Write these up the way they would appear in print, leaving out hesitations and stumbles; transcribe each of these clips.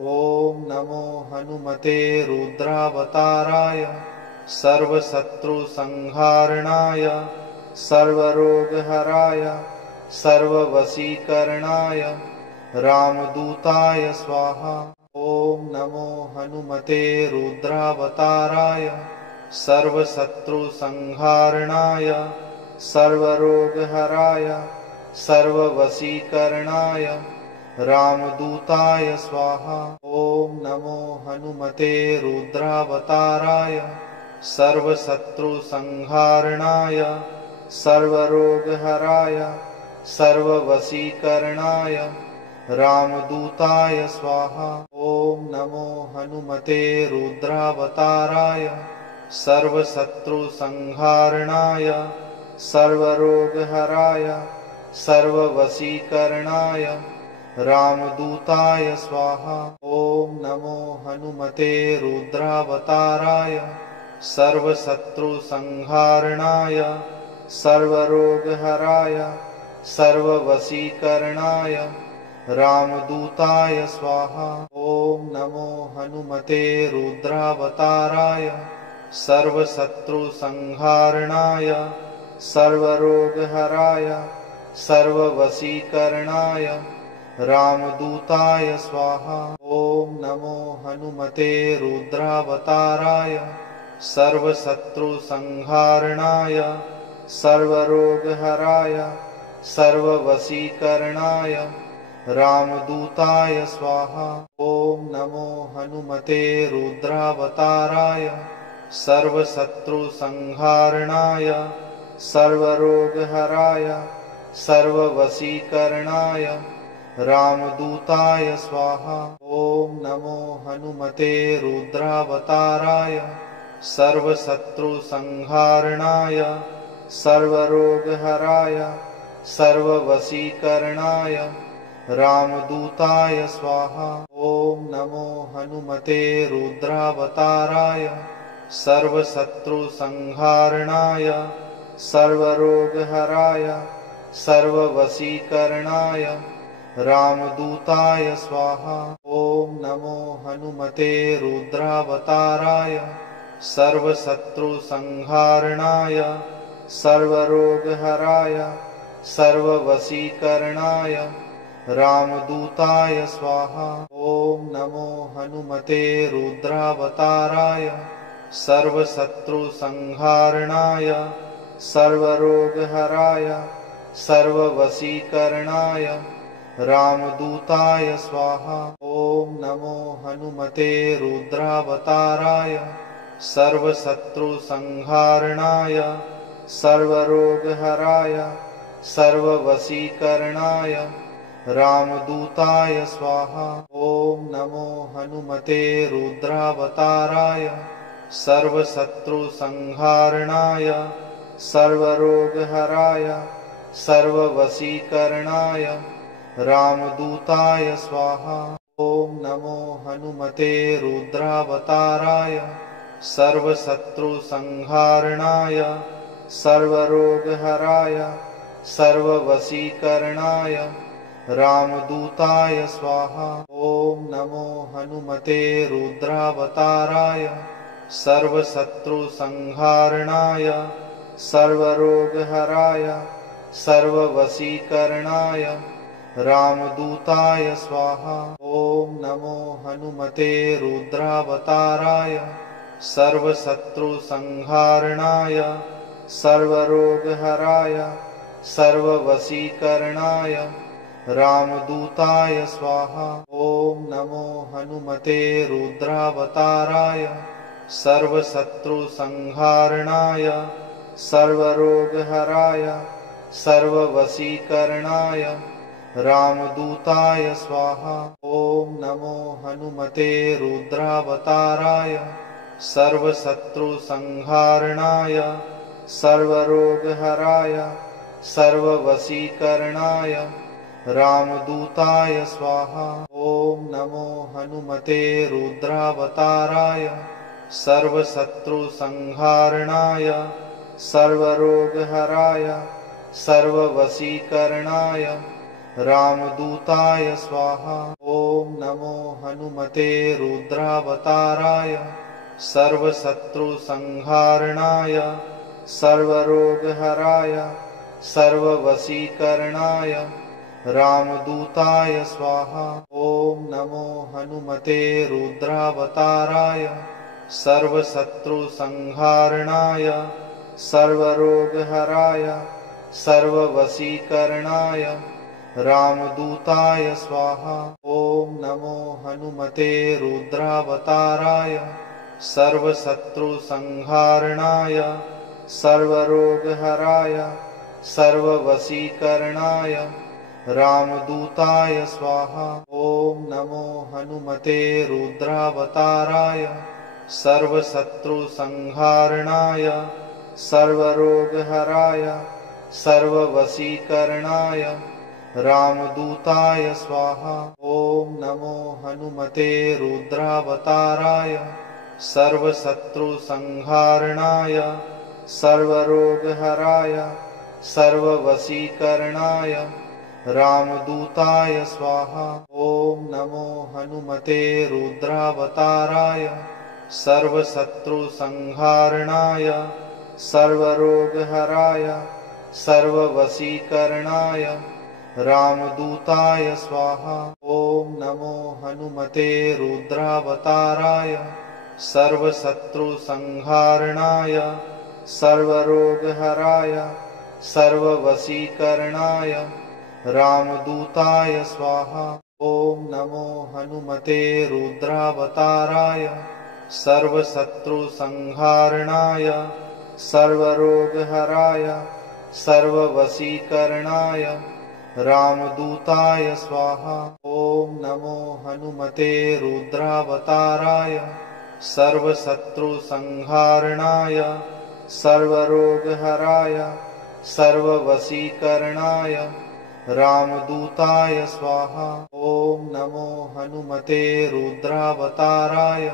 ॐ नमो हनुमते रुद्रावताराय सर्वशत्रुसंहारणाय सर्वरोगहराय सर्ववशीकरणाय रामदूताय स्वाहा। ॐ नमो हनुमते रुद्रावताराय सर्वशत्रुसंहारणाय सर्वरोगहराय सर्ववशीकरणाय रामदूताय स्वाहा। ॐ नमो हनुमते रुद्रावताराय सर्वशत्रुसंहारणाय सर्वरोगहराय सर्ववशीकरणाय रामदूताय स्वाहा। ॐ नमो हनुमते रुद्रावताराय सर्वशत्रुसंहारणाय सर्वरोगहराय सर्ववशीकरणाय रामदूताय स्वाहा। ॐ नमो हनुमते रुद्रावताराय सर्वशत्रुसंहारणाय सर्वरोगहराय सर्ववशीकरणाय रामदूताय स्वाहा। ॐ नमो हनुमते रुद्रावताराय सर्वशत्रुसंहारणाय सर्वरोगहराय सर्ववशीकरणाय रामदूताय स्वाहा। ॐ नमो हनुमते रुद्रावताराय सर्वशत्रुसंहारणाय सर्वरोगहराय सर्ववशीकरणाय रामदूताय स्वाहा। ॐ नमो हनुमते रुद्रावताराय सर्वशत्रुसंहारणाय सर्वरोगहराय सर्ववशीकरणाय रामदूताय स्वाहा। ॐ नमो हनुमते रुद्रावताराय सर्वशत्रुसंहारणाय सर्वरोगहराय सर्ववशीकरणाय रामदूताय स्वाहा। ॐ नमो हनुमते रुद्रावताराय सर्वशत्रुसंहारणाय सर्वरोगहराय सर्ववशीकरणाय रामदूताय स्वाहा। ॐ नमो हनुमते रुद्रावताराय सर्वशत्रुसंहारणाय सर्वरोगहराय सर्ववशीकरणाय रामदूताय स्वाहा। ॐ नमो हनुमते रुद्रावताराय सर्वशत्रुसंहारणाय सर्वरोगहराय सर्ववशीकरणाय रामदूताय स्वाहा। ॐ नमो हनुमते रुद्रावताराय सर्वशत्रुसंहारणाय सर्वरोगहराय सर्ववशीकरणाय रामदूताय स्वाहा। ॐ नमो हनुमते रुद्रावताराय सर्वशत्रुसंहारणाय सर्वरोगहराय सर्ववशीकरणाय रामदूताय स्वाहा। ॐ नमो हनुमते रुद्रावताराय सर्वशत्रुसंहारणाय सर्वरोगहराय सर्ववशीकरणाय रामदूताय स्वाहा। ॐ नमो हनुमते रुद्रावताराय सर्वशत्रुसंहारणाय सर्वरोगहराय सर्ववशीकरणाय रामदूताय स्वाहा। ॐ नमो हनुमते रुद्रावताराय सर्वशत्रुसंहारणाय सर्वरोगहराय सर्ववशीकरणाय रामदूताय स्वाहा। ॐ नमो हनुमते रुद्रावताराय सर्वशत्रुसंहारणाय सर्वरोगहराय सर्ववशीकरणाय रामदूताय स्वाहा। ॐ नमो हनुमते रुद्रावताराय सर्वशत्रुसंहारणाय सर्वरोगहराय सर्ववशीकरणाय रामदूताय स्वाहा। ॐ नमो हनुमते रुद्रावताराय सर्वशत्रुसंहारणाय सर्वरोगहराय सर्ववशीकरणाय रामदूताय स्वाहा। ॐ नमो हनुमते रुद्रावताराय सर्वशत्रुसंहारणाय सर्वरोगहराय सर्ववशीकरणाय रामदूताय स्वाहा। ॐ नमो हनुमते रुद्रावताराय सर्वशत्रुसंहारणाय सर्वरोगहराय सर्ववशीकरणाय रामदूताय स्वाहा। ॐ नमो हनुमते रुद्रावताराय सर्वशत्रुसंहारणाय सर्वरोगहराय सर्ववशीकरणाय रामदूताय स्वाहा। ॐ नमो हनुमते रुद्रावताराय सर्वशत्रुसंहारणाय सर्वरोगहराय सर्ववशीकरणाय रामदूताय स्वाहा। ॐ नमो हनुमते रुद्रावताराय सर्वशत्रुसंहारणाय सर्वरोगहराय सर्ववशीकरणाय रामदूताय स्वाहा। ॐ नमो हनुमते रुद्रावताराय सर्वशत्रुसंहारणाय सर्वरोगहराय सर्ववशीकरणाय रामदूताय स्वाहा। ॐ नमो हनुमते रुद्रावताराय सर्वशत्रुसंहारणाय सर्वरोगहराय सर्ववशीकरणाय रामदूताय स्वाहा। ॐ नमो हनुमते रुद्रावताराय सर्वशत्रुसंहारणाय सर्वरोगहराय सर्ववशीकरणाय रामदूताय स्वाहा। ॐ नमो हनुमते रुद्रावताराय सर्वशत्रुसंहारणाय सर्वरोगहराय सर्ववशीकरणाय रामदूताय स्वाहा। ॐ नमो हनुमते रुद्रावताराय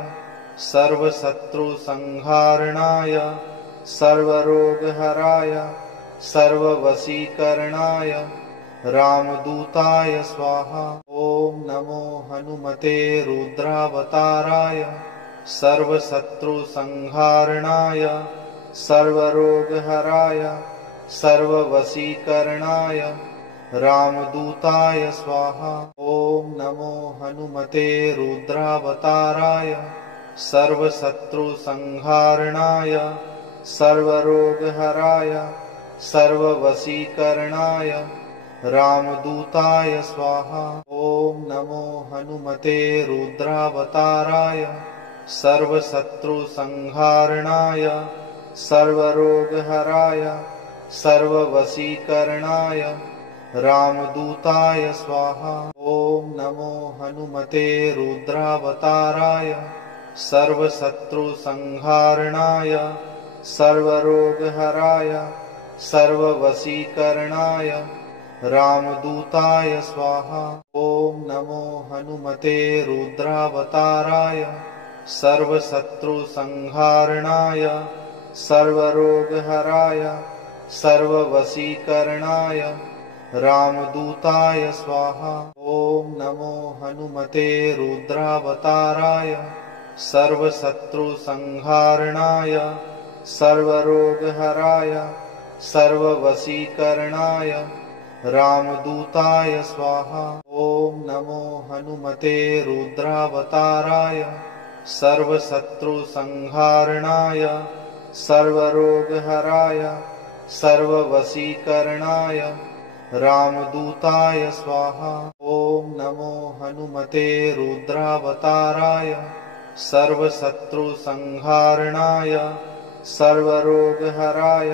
सर्वशत्रुसंहारणाय सर्वरोगहराय सर्ववशीकरणाय रामदूताय स्वाहा। ॐ नमो हनुमते रुद्रावताराय सर्वशत्रुसंहारणाय सर्वरोगहराय सर्ववशीकरणाय रामदूताय स्वाहा। ॐ नमो हनुमते रुद्रावताराय सर्वशत्रुसंहारणाय सर्वरोगहराय सर्ववशीकरणाय रामदूताय स्वाहा। ॐ नमो हनुमते रुद्रावताराय सर्वशत्रुसंहारणाय सर्वरोगहराय सर्ववशीकरणाय रामदूताय स्वाहा। ॐ नमो हनुमते रुद्रावताराय सर्वशत्रुसंहारणाय सर्वरोगहराय सर्ववशीकरणाय रामदूताय स्वाहा। ॐ नमो हनुमते रुद्रावताराय सर्वशत्रुसंहारणाय सर्वरोगहराय सर्ववशीकरणाय रामदूताय स्वाहा। ॐ नमो हनुमते रुद्रावताराय सर्वशत्रुसंहारणाय सर्वरोगहराय सर्ववशीकरणाय रामदूताय स्वाहा। ॐ नमो हनुमते रुद्रावताराय सर्वशत्रुसंहारणाय सर्वरोगहराय सर्ववशीकरणाय रामदूताय स्वाहा। ॐ नमो हनुमते रुद्रावताराय सर्वशत्रुसंहारणाय सर्वरोगहराय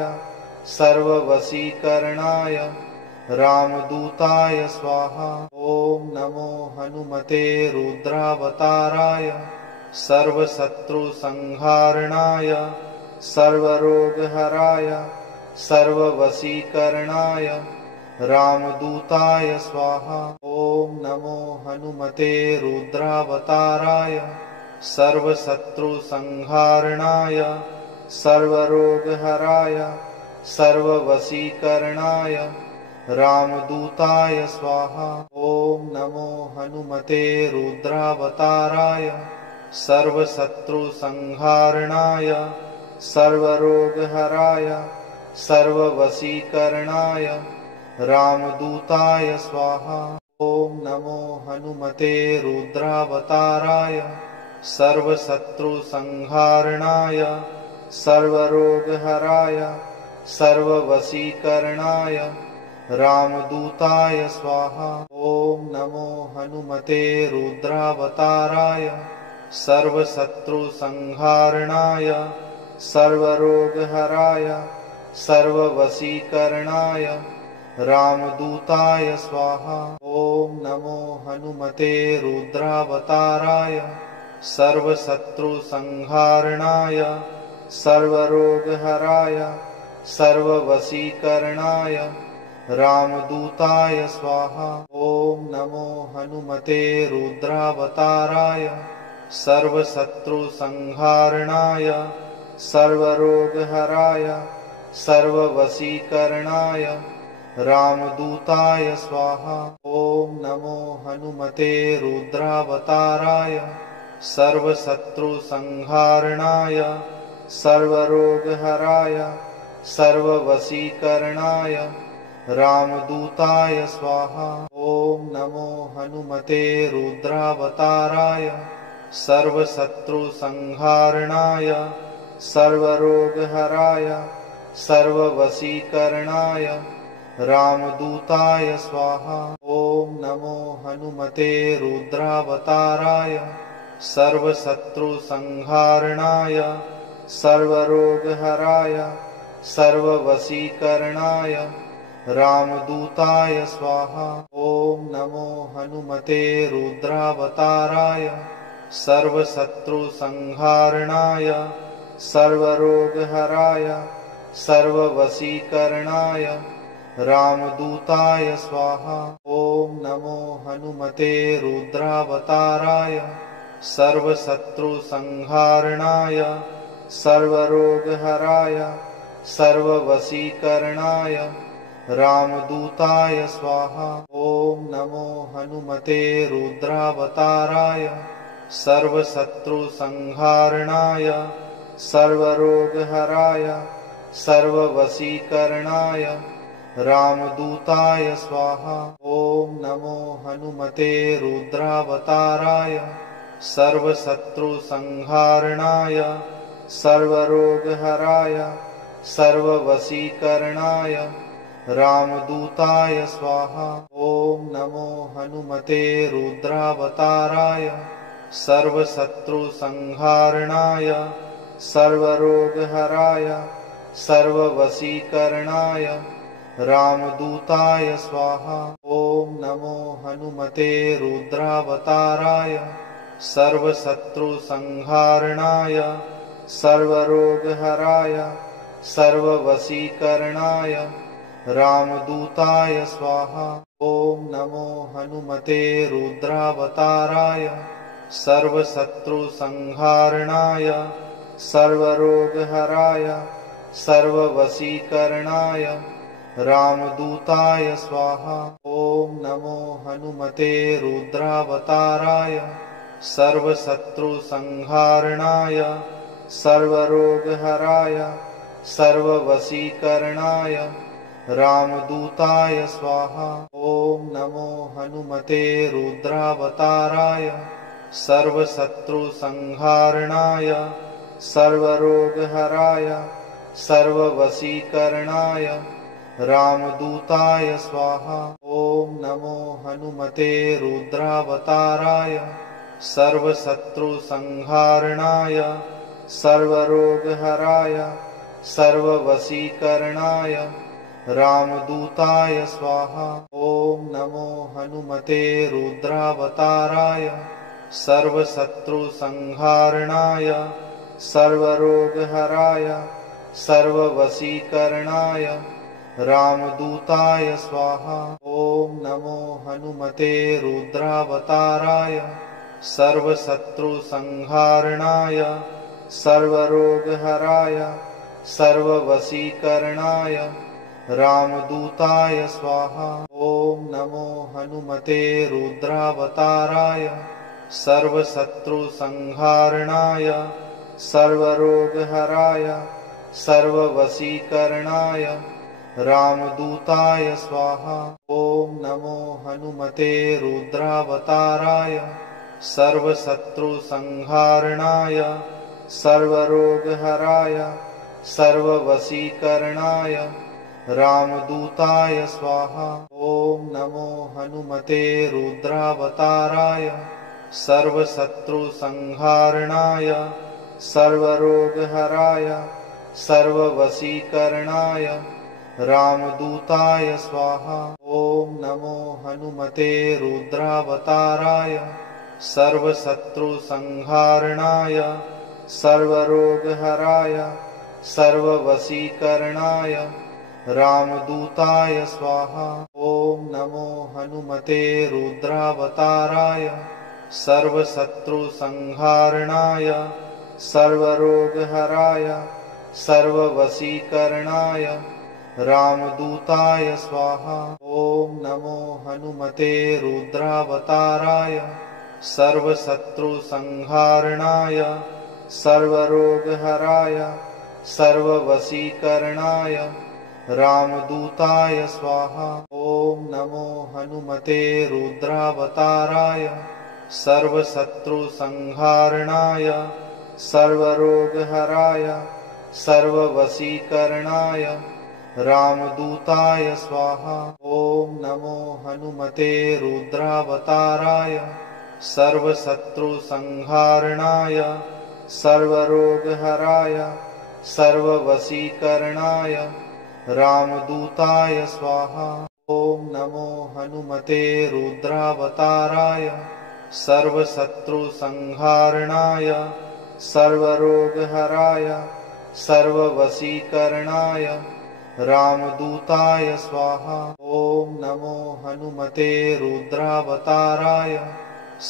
सर्ववशीकरणाय रामदूताय स्वाहा। ॐ नमो हनुमते रुद्रावताराय सर्वशत्रुसंहारणाय सर्वरोगहराय सर्ववशीकरणाय रामदूताय स्वाहा। ॐ नमो हनुमते रुद्रावताराय सर्वशत्रुसंहारणाय सर्वरोगहराय सर्ववशीकरणाय रामदूताय स्वाहा। ॐ नमो हनुमते रुद्रावताराय सर्वशत्रुसंहारणाय सर्वरोगहराय सर्ववशीकरणाय रामदूताय स्वाहा। ॐ नमो हनुमते रुद्रावताराय सर्वशत्रुसंहारणाय सर्वरोगहराय सर्ववशीकरणाय रामदूताय स्वाहा। ॐ नमो हनुमते रुद्रावताराय सर्वशत्रुसंहारणाय सर्वरोगहराय सर्ववशीकरणाय रामदूताय स्वाहा। ॐ नमो हनुमते रुद्रावताराय सर्वशत्रुसंहारणाय सर्वरोगहराय सर्ववशीकरणाय रामदूताय स्वाहा। ॐ नमो हनुमते रुद्रावताराय सर्वशत्रुसंहारणाय सर्वरोगहराय सर्ववशीकरणाय रामदूताय स्वाहा। ॐ नमो हनुमते रुद्रावताराय सर्वशत्रुसंहारणाय सर्वरोगहराय सर्ववशीकरणाय रामदूताय स्वाहा। ॐ नमो हनुमते रुद्रावताराय सर्वशत्रुसंहारणाय सर्वरोगहराय सर्ववशीकरणाय रामदूताय स्वाहा। ॐ नमो हनुमते रुद्रावताराय सर्वशत्रुसंहारणाय सर्वरोगहराय सर्ववशीकरणाय रामदूताय स्वाहा। ॐ नमो हनुमते रुद्रावताराय सर्वशत्रुसंहारणाय सर्वरोगहराय सर्ववशीकरणाय रामदूताय स्वाहा। ॐ नमो हनुमते रुद्रावताराय सर्वशत्रुसंहारणाय सर्वरोगहराय सर्ववशीकरणाय रामदूताय स्वाहा। ॐ नमो हनुमते रुद्रावताराय सर्वशत्रुसंहारणाय सर्वरोगहराय सर्ववशीकरणाय रामदूताय स्वाहा। ॐ नमो हनुमते रुद्रावताराय सर्वशत्रुसंहारणाय सर्वरोगहराय सर्ववशीकरणाय रामदूताय स्वाहा। ॐ नमो हनुमते रुद्रावताराय सर्वशत्रुसंहारणाय सर्वरोगहराय सर्ववशीकरणाय रामदूताय स्वाहा। ॐ नमो हनुमते रुद्रावताराय सर्वशत्रुसंहारणाय सर्वरोगहराय सर्ववशीकरणाय रामदूताय स्वाहा। ॐ नमो हनुमते रुद्रावताराय सर्वशत्रुसंहारणाय सर्वरोगहराय सर्ववशीकरणाय रामदूताय स्वाहा। ॐ नमो हनुमते रुद्रावताराय सर्वशत्रुसंहारणाय सर्वरोगहराय सर्ववशीकरणाय रामदूताय स्वाहा। ॐ नमो हनुमते रुद्रावताराय सर्वशत्रुसंहारणाय सर्वरोगहराय सर्ववशीकरणाय रामदूताय स्वाहा। ॐ नमो हनुमते रुद्रावताराय सर्वशत्रुसंहारणाय सर्वरोगहराय सर्ववशीकरणाय रामदूताय स्वाहा। ॐ नमो हनुमते रुद्रावताराय सर्वशत्रुसंहारणाय सर्वरोगहराय सर्ववशीकरणाय रामदूताय स्वाहा। ॐ नमो हनुमते रुद्रावताराय सर्वशत्रुसंहारणाय सर्वरोगहराय सर्ववशीकरणाय रामदूताय स्वाहा। ॐ नमो हनुमते रुद्रावताराय सर्वशत्रुसंहारणाय सर्वरोगहराय सर्ववशीकरणाय रामदूताय स्वाहा। ओम नमो हनुमते रुद्रावताराय सर्वशत्रुसंहारणाय सर्वरोगहराय सर्ववशीकरणाय रामदूताय स्वाहा। ओम नमो हनुमते रुद्रावताराय सर्वशत्रुसंहारणाय सर्वरोगहराय सर्ववशीकरणाय रामदूताय स्वाहा। ओम नमो हनुमते रुद्रावताराय सर्वशत्रुसंहारणाय सर्वरोगहराय सर्ववशीकरणाय रामदूताय स्वाहा। ओम नमो हनुमते रुद्रावताराय सर्वशत्रुसंहारणाय सर्वरोगहराय सर्ववशीकरणाय रामदूताय स्वाहा। ओम नमो हनुमते रुद्रावताराय सर्वशत्रुसंहारणाय सर्वरोगहराय सर्ववशीकरणाय रामदूताय स्वाहा। ओम नमो हनुमते रुद्रावताराय सर्वशत्रुसंहारणाय सर्वरोगहराय सर्ववशीकरणाय रामदूताय स्वाहा। ओम नमो हनुमते रुद्रावताराय सर्वशत्रुसंहारणाय सर्वरोगहराय सर्ववशीकरणाय रामदूताय स्वाहा। ओम नमो हनुमते रुद्रावताराय सर्वशत्रुसंहारणाय सर्वरोगहराय सर्ववशीकरणाय रामदूताय स्वाहा। ओम नमो हनुमते रुद्रावताराय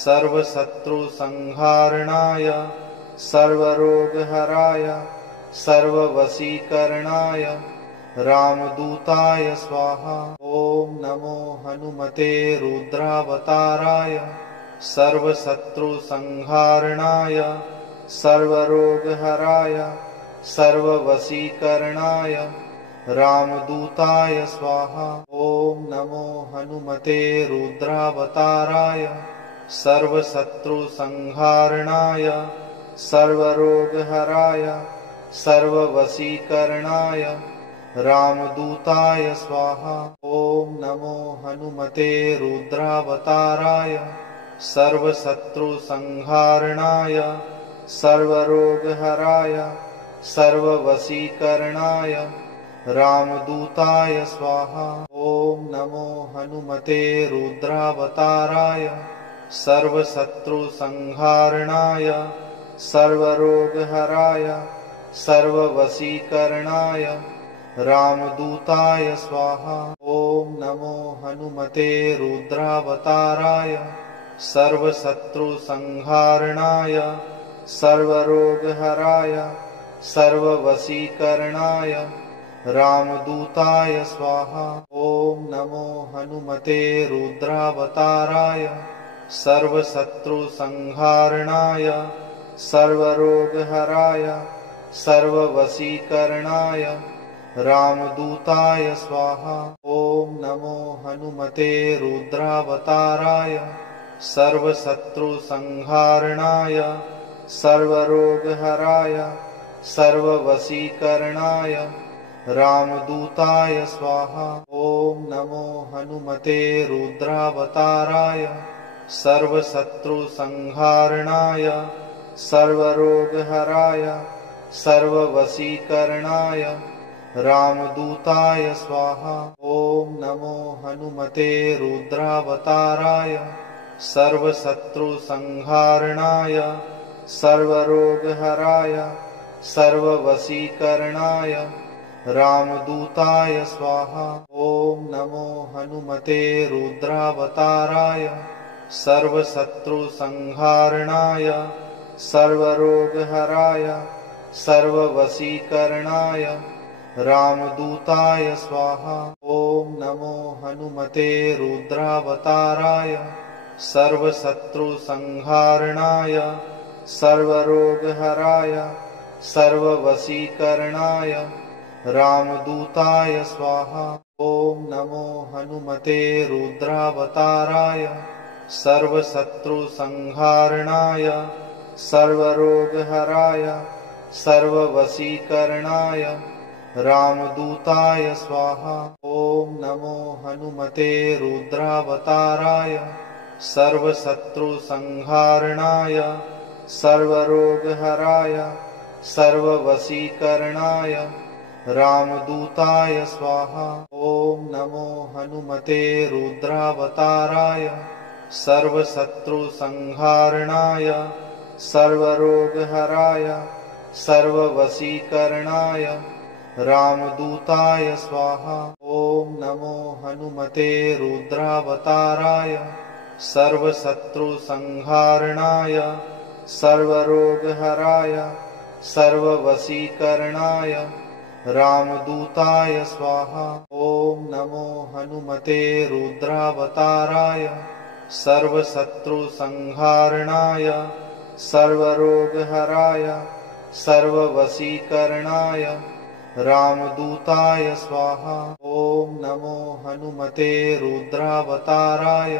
सर्वशत्रुसंहारणाय सर्वरोगहराय सर्ववशीकरणाय रामदूताय स्वाहा। ओम नमो हनुमते रुद्रावताराय सर्वशत्रुसंहारणाय सर्वरोगहराय सर्ववशीकरणाय रामदूताय स्वाहा। ओम नमो हनुमते रुद्रावताराय सर्वशत्रुसंहारणाय सर्वरोगहराय सर्ववशीकरणाय रामदूताय स्वाहा। ओम नमो हनुमते रुद्रावताराय सर्वशत्रुसंहारणाय सर्वरोगहराय सर्ववशीकरणाय रामदूताय स्वाहा। ओम नमो हनुमते रुद्रावताराय सर्वशत्रुसंहारणाय सर्वरोगहराय सर्ववशीकरणाय रामदूताय स्वाहा। ओम नमो हनुमते रुद्रावताराय सर्वशत्रुसंहारणाय सर्वरोगहराय सर्ववशीकरणाय रामदूताय स्वाहा। ओम नमो हनुमते रुद्रावताराय सर्वशत्रुसंहारणाय सर्वरोगहराय सर्ववशीकरणाय रामदूताय स्वाहा। ओम नमो हनुमते रुद्रावताराय सर्वशत्रुसंहारणाय सर्वरोगहराय सर्ववशीकरणाय रामदूताय स्वाहा। ओम नमो हनुमते रुद्रावताराय सर्वशत्रुसंहारणाय सर्वरोगहराय सर्ववशीकरणाय रामदूताय स्वाहा। ओम नमो हनुमते रुद्रावताराय सर्वशत्रुसंहारणाय सर्वरोगहराय सर्ववशीकरणाय रामदूताय स्वाहा। ओम नमो हनुमते रुद्रावताराय सर्वशत्रुसंहारणाय सर्वरोगहराय सर्ववशीकरणाय रामदूताय स्वाहा। ओम नमो हनुमते रुद्रावताराय सर्वशत्रुसंहारणाय सर्वरोगहराय सर्ववशीकरणाय रामदूताय स्वाहा। ॐ नमो हनुमते रुद्रावताराय सर्वशत्रुसंहारणाय सर्वरोगहराय सर्ववशीकरणाय रामदूताय स्वाहा। ॐ नमो हनुमते रुद्रावताराय सर्वशत्रुसंहारणाय सर्वरोगहराय सर्ववशीकरणाय रामदूताय स्वाहा। ॐ नमो हनुमते रुद्रावताराय सर्वशत्रुसंहारणाय सर्वरोगहराय सर्ववशीकरणाय रामदूताय स्वाहा। ॐ नमो हनुमते रुद्रावताराय सर्वशत्रुसंहारणाय सर्वरोगहराय सर्ववशीकरणाय रामदूताय स्वाहा। ॐ नमो हनुमते रुद्रावताराय सर्वशत्रुसंहारणाय सर्वरोगहराय सर्ववशीकरणाय रामदूताय स्वाहा। ॐ नमो हनुमते रुद्रावताराय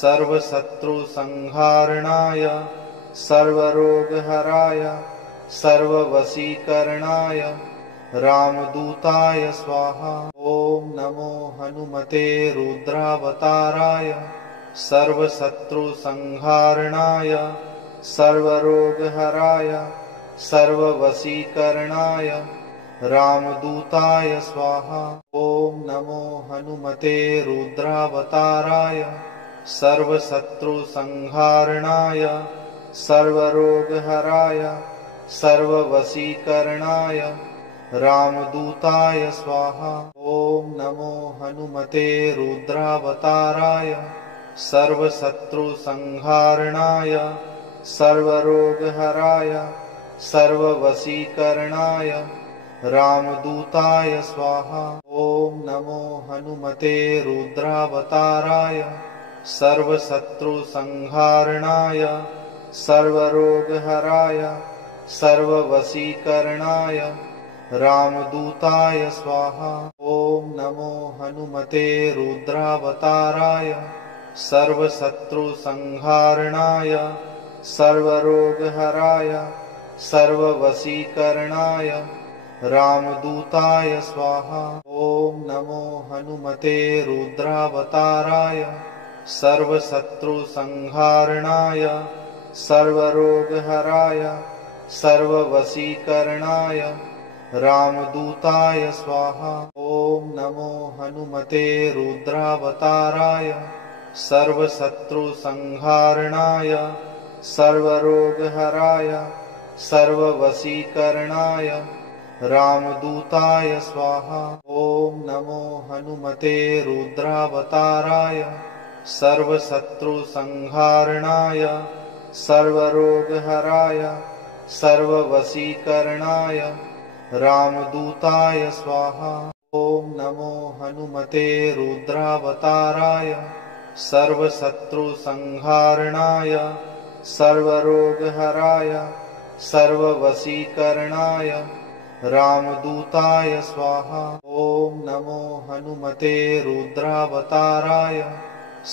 सर्वशत्रुसंहारणाय सर्वरोगहराय सर्ववशीकरणाय रामदूताय स्वाहा। ॐ नमो हनुमते रुद्रावताराय सर्वशत्रुसंहारणाय सर्वरोगहराय सर्ववशीकरणाय रामदूताय स्वाहा। ॐ नमो हनुमते रुद्रावताराय सर्वशत्रुसंहारणाय सर्वरोगहराय सर्ववशीकरणाय रामदूताय स्वाहा। ॐ नमो हनुमते रुद्रावताराय सर्वशत्रुसंहारणाय सर्वरोगहराय सर्ववशीकरणाय रामदूताय स्वाहा। ॐ नमो हनुमते रुद्रावताराय सर्वशत्रुसंहारणाय सर्वरोगहराय सर्ववशीकरणाय रामदूताय स्वाहा। ॐ नमो हनुमते रुद्रावताराय सर्वशत्रुसंहारणाय सर्वरोगहराय सर्ववशीकरणाय रामदूताय स्वाहा। ॐ नमो हनुमते रुद्रावताराय सर्वशत्रुसंहारणाय सर्वरोगहराय सर्ववशीकरणाय रामदूताय स्वाहा। ॐ नमो हनुमते रुद्रावताराय सर्वशत्रुसंहारणाय सर्वरोगहराय सर्ववशीकरणाय रामदूताय स्वाहा। ॐ नमो हनुमते रुद्रावताराय सर्वशत्रुसंहारणाय सर्वरोगहराय सर्ववशीकरणाय रामदूताय स्वाहा। ॐ नमो हनुमते रुद्रावताराय सर्वशत्रुसंहारणाय सर्वरोगहराय सर्ववशीकरणाय रामदूताय स्वाहा। ॐ नमो हनुमते रुद्रावताराय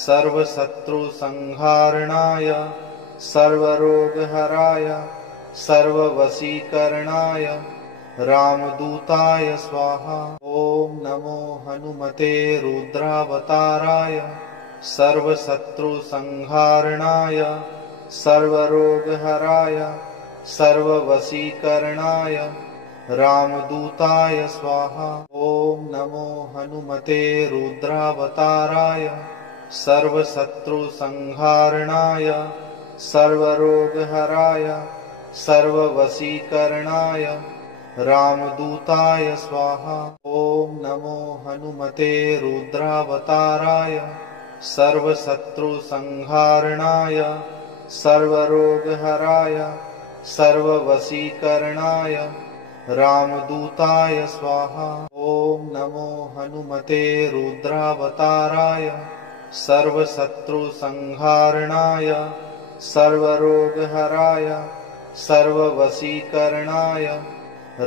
सर्वशत्रुसंहारणाय सर्वरोगहराय सर्ववशीकरणाय रामदूताय स्वाहा। ॐ नमो हनुमते रुद्रावताराय सर्वशत्रुसंहारणाय सर्वरोगहराय सर्ववशीकरणाय रामदूताय स्वाहा। ॐ नमो हनुमते रुद्रावताराय सर्वशत्रुसंहारणाय सर्वरोगहराय सर्ववशीकरणाय रामदूताय स्वाहा। ॐ नमो हनुमते रुद्रावताराय सर्वशत्रुसंहारणाय सर्वरोगहराय सर्ववशीकरणाय रामदूताय स्वाहा। ॐ नमो हनुमते रुद्रावताराय सर्वशत्रुसंहारणाय सर्वरोगहराय सर्ववशीकरणाय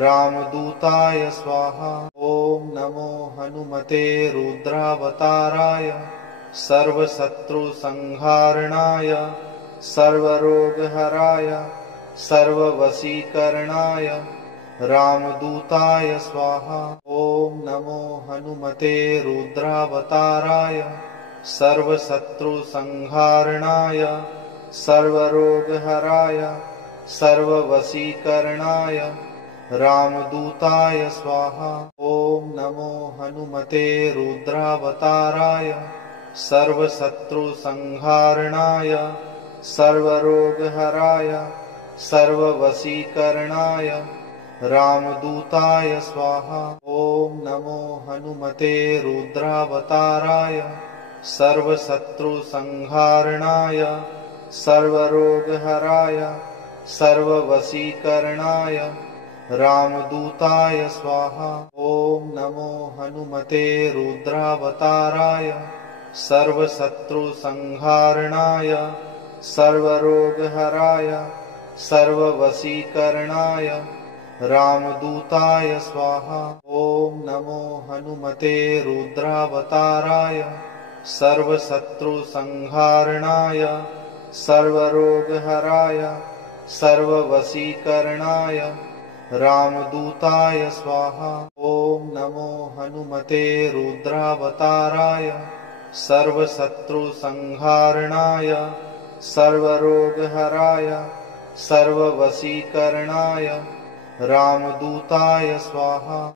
रामदूताय स्वाहा। ॐ नमो हनुमते रुद्रावताराय सर्वशत्रुसंहारणाय सर्वरोगहराय सर्ववशीकरणाय रामदूताय स्वाहा। ॐ नमो हनुमते रुद्रावताराय सर्वशत्रुसंहारणाय सर्वरोगहराय सर्ववशीकरणाय रामदूताय स्वाहा। ॐ नमो हनुमते रुद्रावताराय सर्वशत्रुसंहारणाय सर्वरोगहराय सर्ववशीकरणाय रामदूताय स्वाहा। ॐ नमो हनुमते रुद्रावताराय सर्वशत्रुसंहारणाय सर्वरोगहराय सर्ववशीकरणाय रामदूताय स्वाहा। ॐ नमो हनुमते रुद्रावताराय सर्वशत्रुसंहारणाय सर्वरोगहराय सर्ववशीकरणाय रामदूताय स्वाहा। ॐ नमो हनुमते रुद्रावताराय सर्वशत्रुसंहारणाय सर्वरोगहराय सर्ववशीकरणाय रामदूताय स्वाहा। ॐ नमो हनुमते रुद्रावताराय सर्वशत्रुसंहारणाय सर्वरोगहराय सर्ववशीकरणाय रामदूताय स्वाहा।